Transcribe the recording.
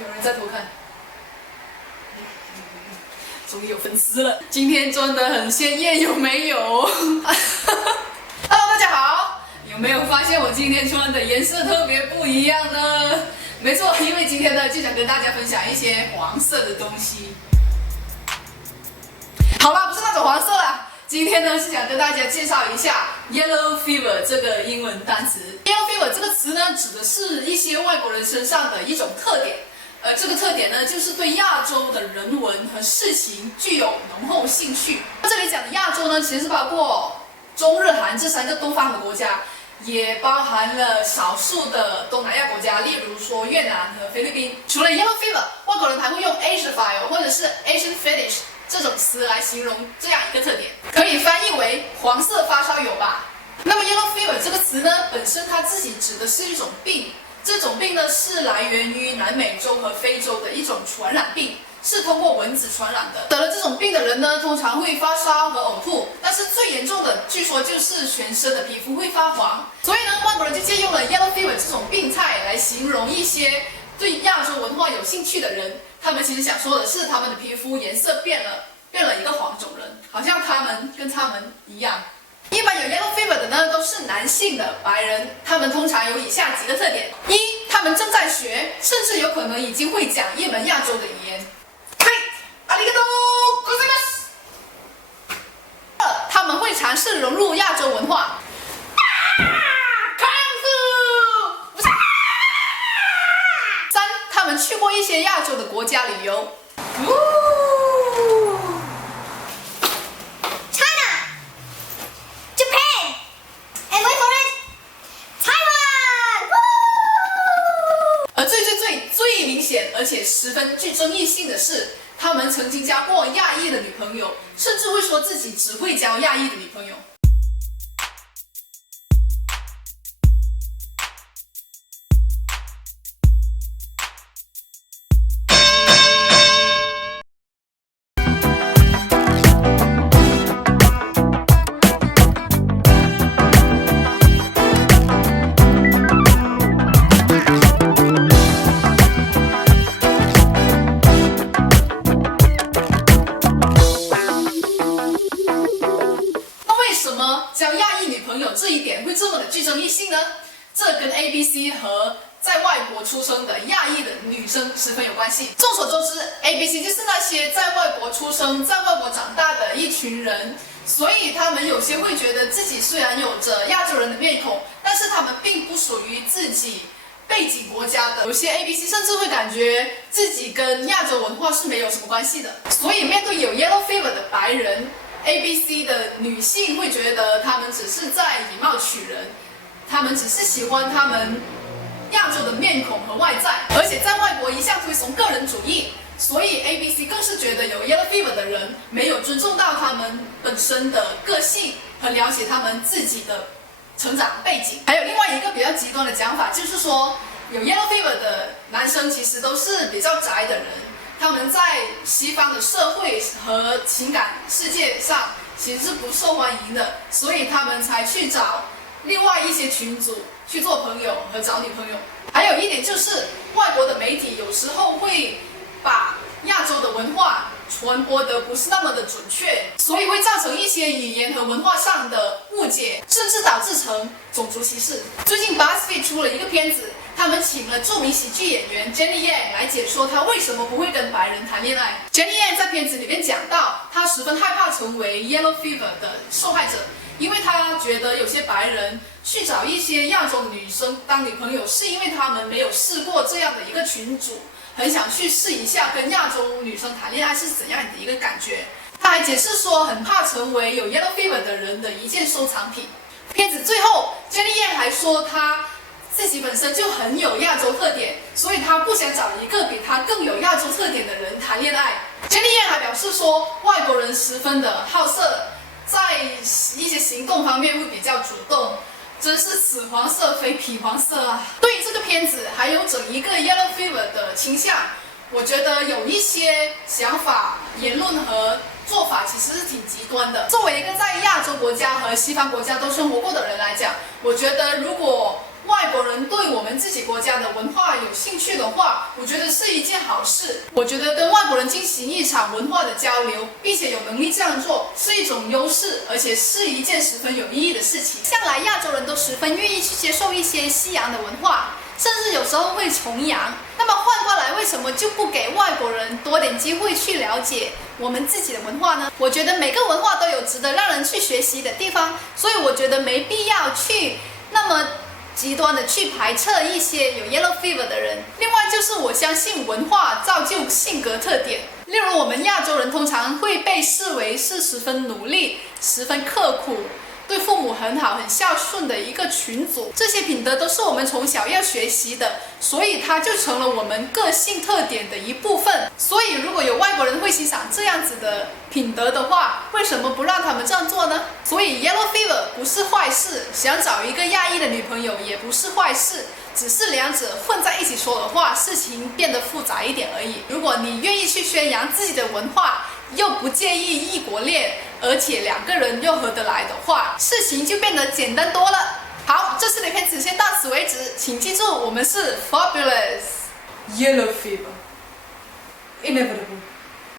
有人在偷看，终于有粉丝了。今天装得很鲜艳，有没有？Hello， 大家好。有没有发现我今天穿的颜色特别不一样呢？没错，因为今天呢就想跟大家分享一些黄色的东西。好啦，不是那种黄色啦。今天呢是想跟大家介绍一下 yellow fever 这个英文单词。yellow fever 这个词呢，指的是一些外国人身上的一种特点。这个特点呢，就是对亚洲的人文和事情具有浓厚兴趣。这里讲的亚洲呢，其实是包括中日韩这3个东方的国家，也包含了少数的东南亚国家，例如说越南和菲律宾。除了 yellow fever， 外国人还会用 Asian fever 或者是 Asian fetish 这种词来形容这样一个特点，可以翻译为黄色发烧友吧。那么 yellow fever 这个词呢，本身它自己指的是一种病，这种病呢是来源于南美洲和非洲的一种传染病，是通过蚊子传染的。得了这种病的人呢，通常会发烧和呕吐，但是最严重的据说就是全身的皮肤会发黄。所以呢，外国人就借用了 yellow fever 这种病态来形容一些对亚洲文化有兴趣的人。他们其实想说的是，他们的皮肤颜色变了一个黄种人，好像他们跟他们一样。一般有 yellow fever 的呢，都是男性的白人，他们通常有以下几个特点：一，他们正在学，甚至有可能已经会讲一门亚洲的语言。ありがとうございます。二，他们会尝试融入亚洲文化。三，他们去过一些亚洲的国家旅游。而且十分具争议性的是，他们曾经交过亚裔的女朋友，甚至会说自己只会交亚裔的女朋友。交亚裔女朋友这一点会这么的具争议性呢？这跟 ABC 和在外国出生的亚裔的女生十分有关系。众所周知 ，ABC 就是那些在外国出生、在外国长大的一群人，所以他们有些会觉得自己虽然有着亚洲人的面孔，但是他们并不属于自己背景国家的。有些 ABC 甚至会感觉自己跟亚洲文化是没有什么关系的。所以面对有 yellow fever 的白人，ABC 的女性会觉得他们只是在以貌取人，他们只是喜欢他们亚洲的面孔和外在，而且在外国一向推崇个人主义，所以 ABC 更是觉得有 yellow fever 的人没有尊重到他们本身的个性和了解他们自己的成长背景。还有另外一个比较极端的讲法，就是说有 yellow fever 的男生其实都是比较宅的人。他们在西方的社会和情感世界上其实是不受欢迎的，所以他们才去找另外一些群组去做朋友和找女朋友。还有一点就是，外国的媒体有时候会把亚洲的文化传播的不是那么的准确，所以会造成一些语言和文化上的误解，甚至导致成种族歧视。最近 BuzzFeed 出了一个片子，他们请了著名喜剧演员 Jenny Yang 来解说她为什么不会跟白人谈恋爱。Jenny Yang 在片子里面讲到，她十分害怕成为 yellow fever 的受害者，因为她觉得有些白人去找一些亚洲的女生当女朋友，是因为他们没有试过这样的一个群组，很想去试一下跟亚洲女生谈恋爱是怎样的一个感觉。她还解释说，很怕成为有 yellow fever 的人的一件收藏品。片子最后 Jenny Yang 还说，她自己本身就很有亚洲特点，所以他不想找一个比他更有亚洲特点的人谈恋爱。Jenny Yang 还表示说，外国人十分的好色，在一些行动方面会比较主动，真是此黄色非彼黄色啊！对于这个片子还有整一个 yellow fever 的倾向，我觉得有一些想法、言论和做法其实是挺极端的。作为一个在亚洲国家和西方国家都生活过的人来讲，我觉得如果外国人对我们自己国家的文化有兴趣的话，我觉得是一件好事。我觉得跟外国人进行一场文化的交流，并且有能力这样做，是一种优势，而且是一件十分有意义的事情。向来亚洲人都十分愿意去接受一些西洋的文化，甚至有时候会崇洋。那么换过来，为什么就不给外国人多点机会去了解我们自己的文化呢？我觉得每个文化都有值得让人去学习的地方，所以我觉得没必要去那么极端的去排斥一些有 yellow fever 的人。另外就是我相信文化造就性格特点，例如我们亚洲人通常会被视为是十分努力、十分刻苦，对父母很好、很孝顺的一个群组，这些品德都是我们从小要学习的，所以它就成了我们个性特点的一部分。所以如果有外国人会欣赏这样子的品德的话，为什么不让他们这样做呢？所以 yellow fever 不是坏事，想找一个亚裔的女朋友也不是坏事，只是两者混在一起说的话，事情变得复杂一点而已。如果你愿意去宣扬自己的文化，又不介意异国恋，而且两个人又合得来的话，事情就变得简单多了。好，这次的片子先到此为止，请记住我们是 Fabulous Yellow fever, inevitable.